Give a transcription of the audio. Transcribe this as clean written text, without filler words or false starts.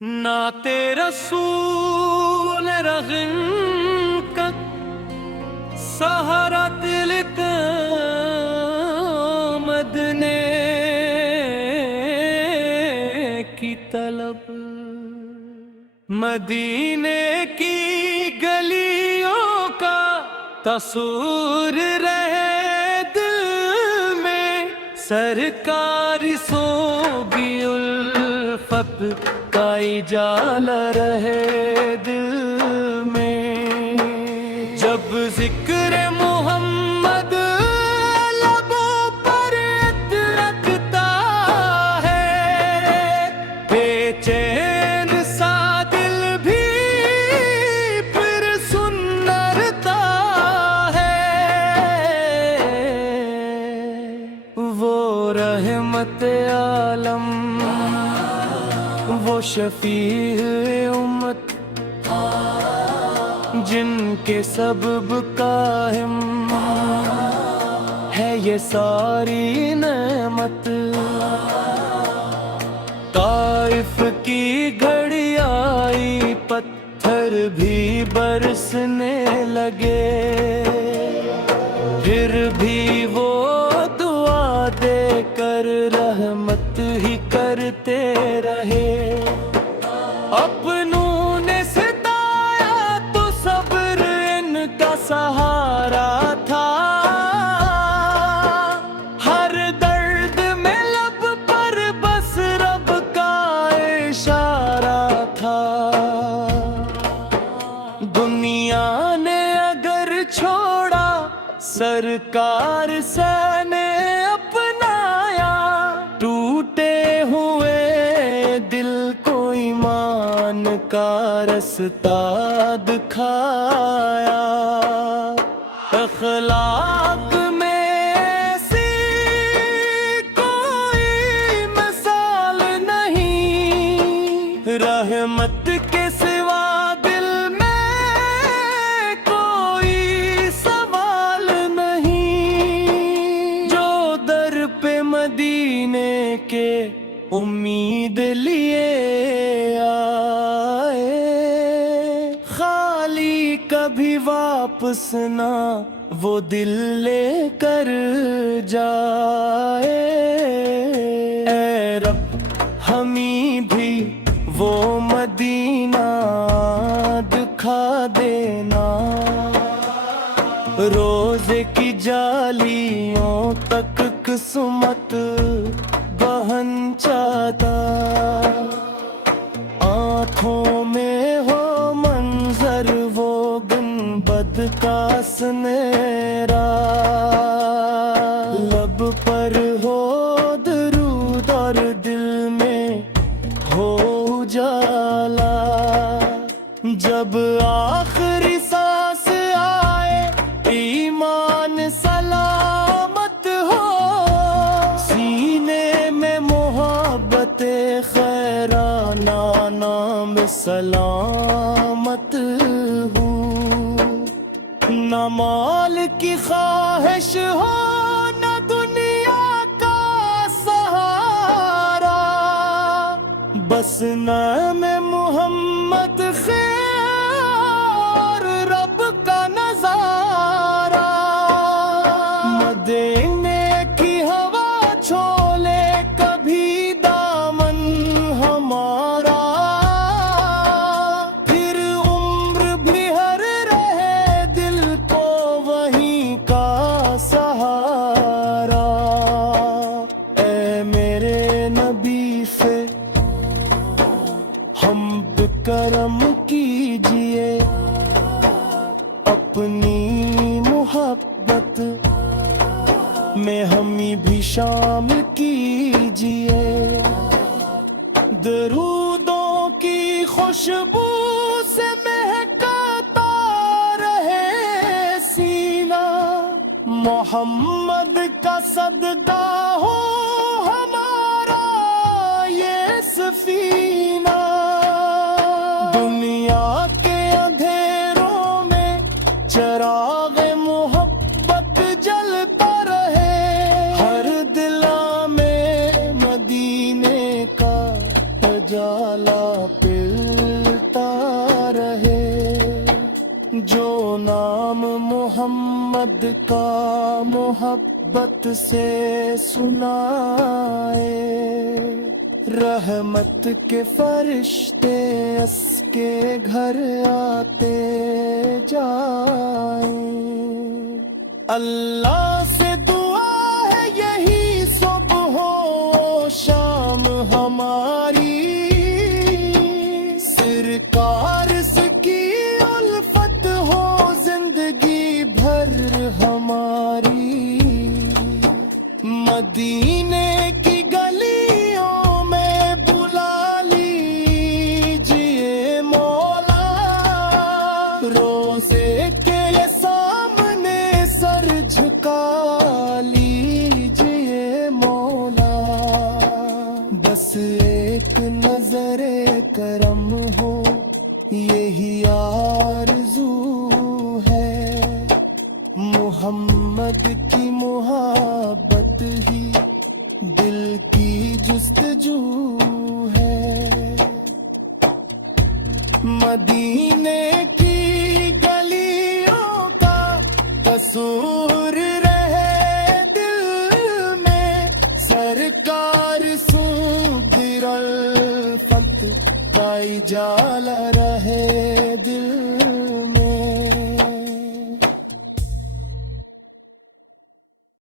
नाते रसूल रग़िनका सहारा दिल का मदने की तलब, मदीने की गलियों का तस्वूर रहे दिल में, सरकार सोगी उल्फत का इजाला रहे दिल में। जब जिक्र मोहम्मद लबों पर लगता है, बेचैन सा दिल भी फिर सुनता है। वो रहमत आलम, वो शफीए उम्मत, जिनके सबब कायम है ये सारी नेमत। ताइफ की घड़ी आई, पत्थर भी बरसने लगे, फिर भी वो दुआ देकर रहमत ही करते रहे। अपनों ने सिताया तो सब्र इनका सहारा था, हर दर्द में लब पर बस रब का इशारा था। दुनिया ने अगर छोड़ा, सरकार से ने अपनाया, टूटे हुए दिल को ईमान का रास्ता दिखाया। अखलाक में ऐसी कोई मिसाल नहीं, रहमत के सिवा दिल में कोई सवाल नहीं। जो दर पे मदीने के उम्मीद लिए आए, खाली कभी वापस ना वो दिल लेकर जाए। ऐ रब हमें भी वो मदीना दिखा देना, रोज़े की जालियों तक किस्मत बहन चाहता। आँखों में हो मंजर वो गुंबद का सुनहरा, लब पर हो दरूद और दिल में हो उजाला। जब आखिरी सांस आए, ईमान सलामत हो, सीने में मोहब्बत खैराना नाम सलामत हूँ। न माल की ख्वाहिश हो, न दुनिया का सहारा, बस नाम मोहम्मद खैर रब का नजारा। मदीने की हवा छोले कभी दामन हमारा, फिर उम्र भी हर रहे दिल को वहीं का सहारा। ऐ मेरे नबी से हम्द करम कीजिए, अपनी मोहब्बत में हमें भी शामिल कीजिए। दरूदों की खुशबू से महकता रहे सीना, मोहम्मद का सदका हो हमारा ये सफीना। दुनिया के अंधेरों में चिराग मोहब्बत जलता रहे, हर दिला में मदीने का उजाला पे محمد کا محبت سے سنائے، رحمت کے فرشتے اس کے گھر آتے جائیں۔ اللہ سے دعا ہے یہی صبح و شام ہماری، سرکار کی الفت ہو زندگی بھر ہماری، مدینے کی گلیوں میں بلا لیجئے مولا، روزے کے سامنے سر جھکا لیجئے مولا، بس ایک نظر کرم ہو یہی آرزو ہے، محمد کی محبت ہی دل کی جستجو ہے، مدینے کی گلیوں کا تصور رہے دل میں، سرکار سوں الفت کا اجالا رہے دل